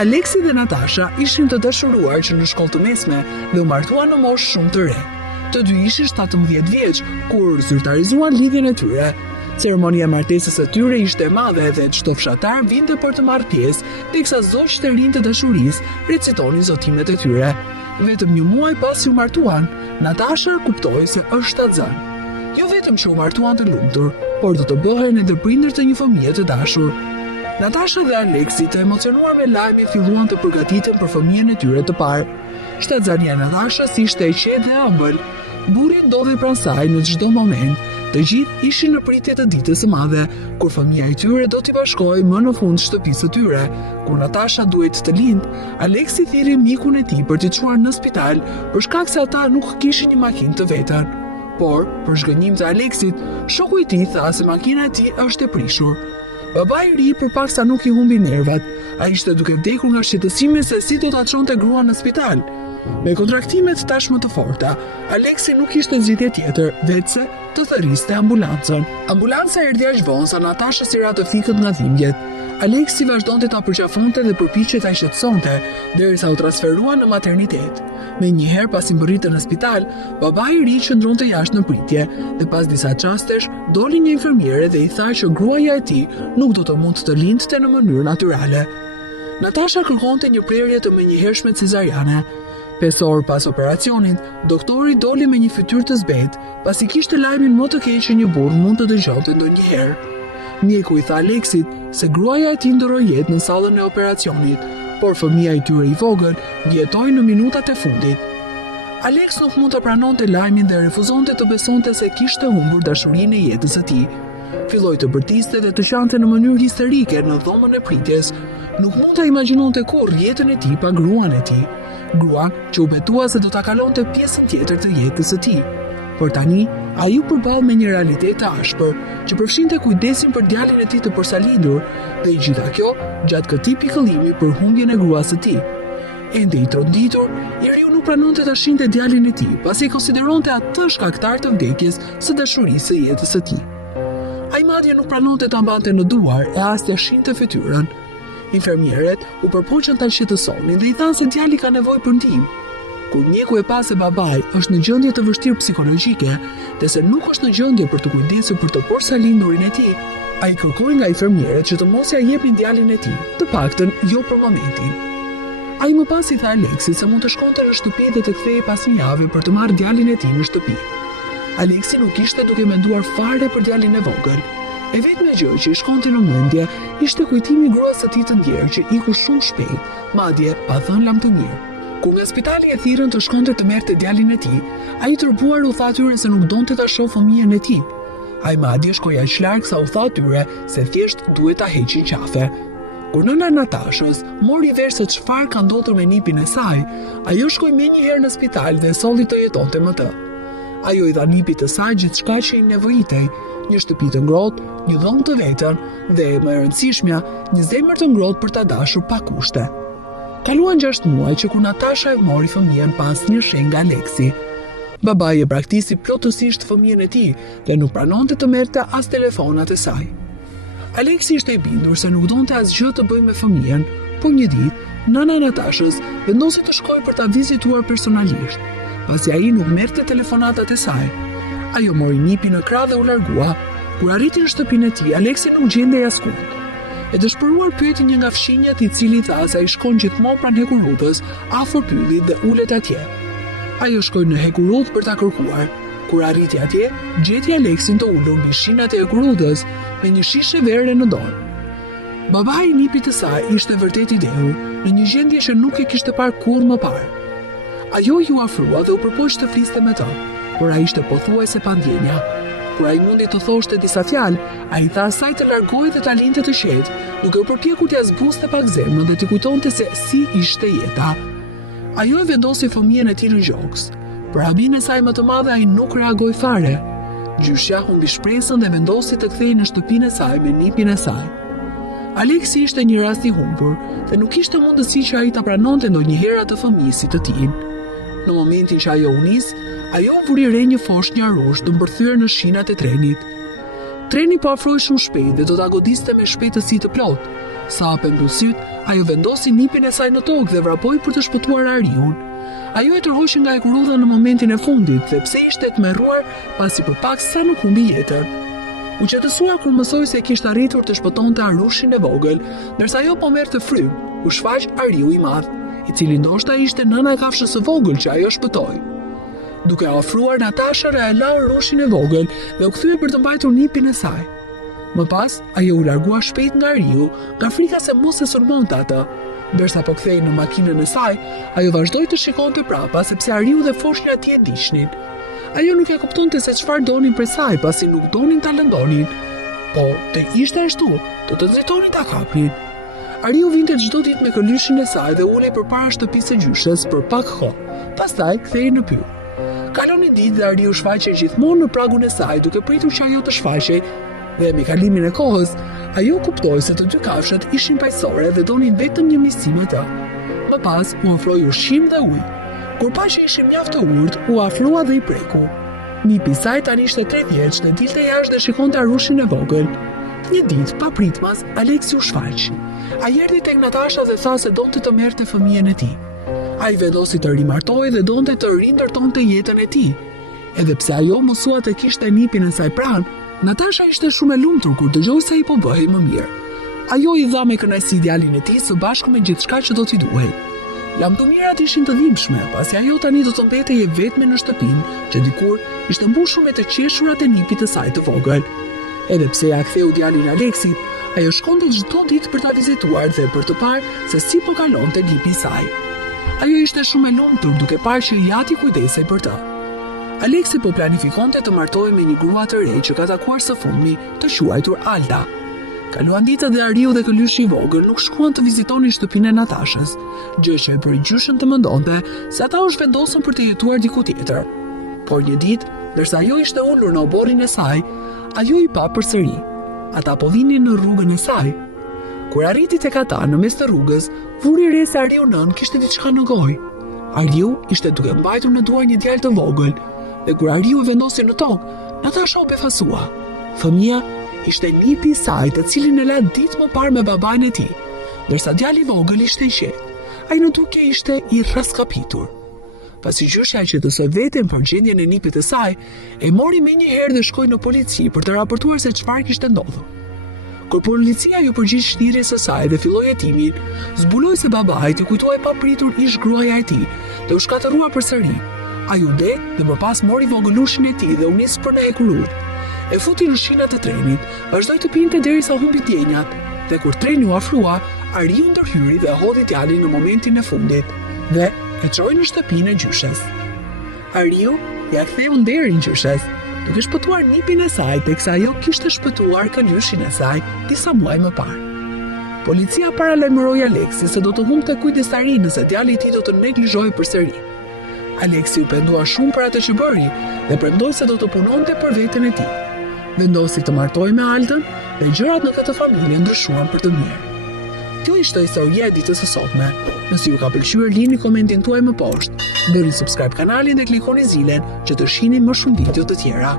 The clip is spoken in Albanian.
Aleksi dhe Natasha ishin të dashuruar që në shkollë të mesme dhe u martuan në moshë shumë të re. Të dy ishin 17 vjeç kur zyrtarizuan lidhjen e tyre. Ceremonia e martesës së tyre ishte e madhe dhe çdo fshatar vinte për të marrë pjesë, teksa zogjtë e rinj të dashurisë recitonin zotimet e tyre. Vetëm një muaj pas që u martuan, Natasha kuptoi se është atzan. Jo vetëm që u martuan të lumtur, por do të bëhen edhe prindër të një fëmije të dashur. Natasha dhe Aleksi, të emocionuar me lajmin, filluan të përgatiten për fëmijën e tyre të parë. Shtatzania e Natashës ishte e qetë dhe ëmbël. Burri ndodhej pranë saj në çdo moment. Të gjithë ishin në pritje të ditës së madhe, kur fëmia e tyre do t'i bashkojë më në fund shtëpisë së tyre. Kur Natasha duhet të lindë, Aleksi thiri mikun e tij për t'i çuar në spital, për shkak se ata nuk kishin një makinë të vetën. Por, për zhgënjim të Aleksit, shoku i tij tha se makina e tij është e prishur. Babai i ri përpaksa nuk i humbi nervat. Ai ishte duke vdekur nga shqetësimi se si do ta çonte gruan në spital. Me kontraktimet tashmë të forta, Aleksi nuk kishte zgjidhje tjetër, vetëse të thërriste ambulancën. Ambulanca erdhi aq vonë sa Natasha si ra të fikët nga dhimbjet. Aleksi vazhdonte ta përqafonte dhe përpiqej ta shqetësonte, derisa u transferua në maternitet. Menjëherë pasi mbërritën në spital, babai i ri qëndronte jashtë në pritje dhe pas disa çastesh doli një infermiere dhe i tha që gruaja e tij nuk do të mund të lindte në mënyrë natyrale. Natasha kërkonte një prerje të menjëhershme cezariane. 5 orë pas operacionit, doktori doli me një fytyrë të zbetë, pasi kishte lajmin më të keq që një burr mund të dëgjonte ndonjëherë. Mjeku i tha Aleksit se gruaja e tij ndroi jetë në sallën e operacionit, por fëmia i tyre i vogël jetoi në minutat e fundit. Aleks nuk mund të pranonte lajmin dhe refuzonte të besonte se kishte humbur dashurinë e jetës së tij. Filloi të bërtiste dhe të qante në mënyrë histerike në dhomën e pritjes. Nuk mund të imagjinonte kurrë jetën e tij pa gruan e tij. Gruan që u betua se do ta kalonte pjesën tjetër të jetës së tij. Por tani, ai u përball me një realitet të ashpër, që përfshinte kujdesin për djalin e tij të përsalindur, dhe i gjitha kjo gjatë këtij pikëllimi për humbjen e gruas së tij. Ende i tronditur, i riu nuk pranonte ta shinte djalin e tij, pasi konsideronte atë shkaktar të vdekjes së dashurisë së jetës së tij. Ai madje nuk pranonte ta mbante në duar e as t'ia shinte fytyrën. Infermieret u përpoqën ta shqetësonin dhe i thanë se djali ka nevojë për ndihmë. Kur mjeku e pa se babai është në gjendje të vështirë psikologjike dhe se nuk është në gjendje për të kujdesur për të porsalindurin e tij, ai kërkoi nga infermieret që të mos ia jepnin djalin e tij, të paktën jo për momentin. Ai më pas i tha Aleksit se mund të shkonte në shtëpi dhe të kthehej pas një jave për të marrë djalin e tij në shtëpi. Aleksi nuk ishte duke menduar fare për djalin e vogël. E vetme gjë që i shkonte në mendje ishte kujtimi i gruas së tij të ndjerë që iku shumë shpejt, madje pa thënë lam të mirë. Kur nga spitali e thirrën të shkonte të merrte djalin e tij, ai turbuar u tha atyre se nuk donte ta shohë fëmijën e tij. Ai madje shkoi aq larg sa u tha atyre se thjesht duhet ta heqin qafe. Kur nëna Natashës mori vesh se çfarë ka ndodhur me nipin e saj, ajo shkoi menjëherë në spital dhe solli të jetonte më të. Ajo i dha nipit të saj gjithçka që i nevojitej, një shtëpi të ngrohtë, një dhomë të vetën dhe, më e rëndësishmja, një zemër të ngrohtë për ta dashur pa kushte. Kaluan 6 muaj që kur Natasha e mori fëmijën pas një shenjë nga Aleksi. Babai e braktisi plotësisht fëmijën e tij dhe nuk pranonte të merrte as telefonat e saj. Aleksi ishte i bindur se nuk donte asgjë të bëjë me fëmijën, por një ditë, nëna e Natashës vendosi të shkojë për ta vizituar personalisht, pasi ai nuk merrte telefonatat e saj. Ajo mori nipin në krah dhe u largua. Kur arriti në shtëpinë e tij, Aleksi nuk gjendej askund. E dëshpëruar pyeti një nga fshinjat, i cili tha se ai shkon gjithmonë pranë hekurudhës, afër pyllit dhe ulet atje. Ajo shkoi në hekurudhë për ta kërkuar. Kur arriti atje, gjeti Aleksin të ulur mbi shinat e hekurudhës me një shishe verë në dorë. Babai i nipit të saj ishte vërtet i dehur, në një gjendje që nuk e kishte parë kurrë më parë. Ajo ju afrua dhe u përpoq të fliste me të, por ai ishte pothuajse pa ndjenja. Kur ai mundi të thoshte disa fjalë, ai tha asaj të largohej dhe ta linte të qetë, duke u përpjekur t'ia zbuste pak zemrën dhe t'i kujtonte se si ishte jeta. Ajo e vendosi fëmijën e tij në gjoks. Për habin e saj më të madhe ai nuk reagoi fare. Gjyshja humbi shpresën dhe vendosi të kthehej në shtëpinë e saj me nipin e saj. Aleksi ishte një rast i humbur dhe nuk kishte mundësi që ai ta pranonte ndonjëherë atë fëmijësit të tij. Në momentin që ajo u nis, ajo vuri re një foshnjë arush të mbërthyer në shinat e trenit. Treni po afroi shumë shpejt dhe do ta godiste me shpejtësi të plotë. Sa hape mbyllësyt, ajo vendosi nipin e saj në tokë dhe vrapoi për të shpëtuar Ariun. Ajo e tërhoqi nga Ekurudha në momentin e fundit dhe pse ishte të merruar pasi përpaksa nuk humbi jetën. U qetësua kur mësoi se kishte arritur të shpëtonte Arushin e vogël, ndërsa ajo po merrte frym, u shfaq Ariu i madh, i cili ndoshta ishte nëna e kafshës së vogël që ajo shpëtoi. Duke ofruar Natasha e la Arushin e vogël dhe u kthye për të mbajtur nipin e saj. Më pas, ajo u largua shpejt nga Ariu, nga frika se mos e sulmonte atë. Ndërsa po kthehej në makinën e saj, ajo vazhdoi të shikonte prapa sepse Ariu dhe foshnja e tij e dishnin. Ajo nuk e kuptonte se çfarë donin prej saj, pasi nuk donin ta lëndonin. Po, të ishte ashtu, do të nxitonin ta kapnin. Ariu vinte çdo ditë me këllyshin e saj dhe ulej përpara shtëpisë së gjyshes për pak kohë. Pastaj kthehej në pyll. Kaloni ditë dhe Ariu shfaqej gjithmonë në pragun e saj, duke pritur që ajo të shfaqej. Dhe me kalimin e kohës, ajo kuptoi se të dy kafshët ishin paqësorë dhe donin vetëm një misim me të. Më pas u ofroi ushqim dhe ujë. Kur pa që ishim mjaft të urt, u afrua dhe i preku. Nipi i saj tani ishte 3 vjeç dhe dilte jashtë dhe shikonte Arushin e vogël. Një ditë, pa pritmas, Aleksi u shfaq. Ai erdhi tek Natasha dhe tha se donte të merrte fëmijën e tij. Ai vendosi të rimartohej dhe donte të rindërtonte jetën e tij. Edhe pse ajo mësua të kishte nipin e saj pranë, Natasha ishte shumë e lumtur kur dëgjoi se ai po bëhej më mirë. Ajo i dha me kënaqësi djalin e tij së bashku me gjithçka që do t'i duhej. Lamtumirat ishin të dhimbshme, pasi ajo tani do të mbetej e vetme në shtëpinë, që dikur ishte mbushur me të qeshurat e nipit të saj të vogël. Edhe pse ja ktheu djalin Aleksit, ajo shkonte çdo ditë për ta vizituar dhe për të parë se si po kalonte nipi i saj. Ajo ishte shumë e lumtur duke parë që Jati kujdesej për të. Aleksi po planifikonte të martohej me një grua të re që ka takuar së fundmi, të quajtur Alda. Kaluan ditët dhe Ariu dhe këllyshi i vogël nuk shkuan të vizitonin shtëpinë e Natashës, gjë që e përgjyshën të mendonte se ata u zhvendosën për të jetuar diku tjetër. Por një ditë, ndërsa ajo ishte ulur në oborrin e saj, ajo i pa përsëri. Ata po vinin në rrugën e saj. Kur arriti tek ata në mes të rrugës, vuri re se Ariu nën kishte diçka në gojë. Ariu ishte duke mbajtur në duar një djalë të vogël, dhe kur Ariu vendosi në tokë, Natasha u befasua. Fëmia ishte nipi i saj, të cilin e la ditë më parë me babain e tij, ndërsa djali i vogël ishte i qetë. Ai në duke ishte i rraskapitur. Pasi gjyshja që të së veten për gjendjen e nipit të saj, e mori menjëherë dhe shkoi në polici për të raportuar se çfarë kishte ndodhur. Kur policia ju përgjigj shtrirjes së saj dhe filloi hetimin, zbuloi se babai i kujtoi papritur ish gruaja e tij, dhe u shkatërrua përsëri. Ai u det dhe më pas mori vogëlushin e tij dhe u nis për në Ekurudh. E futi në shinat e trenit, vazhdoi të pinte derisa humbi djenjat, dhe kur treni u afrua, Ariu ndërhyri dhe hodhi djalin në momentin e fundit dhe e çoi në shtëpinë e gjyshes. Ariu ja ktheu nderin gjyshes, duke shpëtuar nipin e saj teksa ajo kishte shpëtuar këllyshin e saj disa muaj më parë. Policia paralajmëroi Aleksi se do të humbte kujdestari nëse djali i tij do të neglizhojë përsëri. Aleksi u pendua shumë për atë që bëri dhe premtoi se do të punonte për veten e tij. Vendosi të martohej me Aldën dhe gjërat në këtë familje ndryshuan për të mirë. Kjo ishte historia e ditës së sotme. Nëse ju ka pëlqyer, lini komentin tuaj më poshtë. Bëni subscribe kanalin dhe klikoni zilen që të shihni më shumë video të tjera.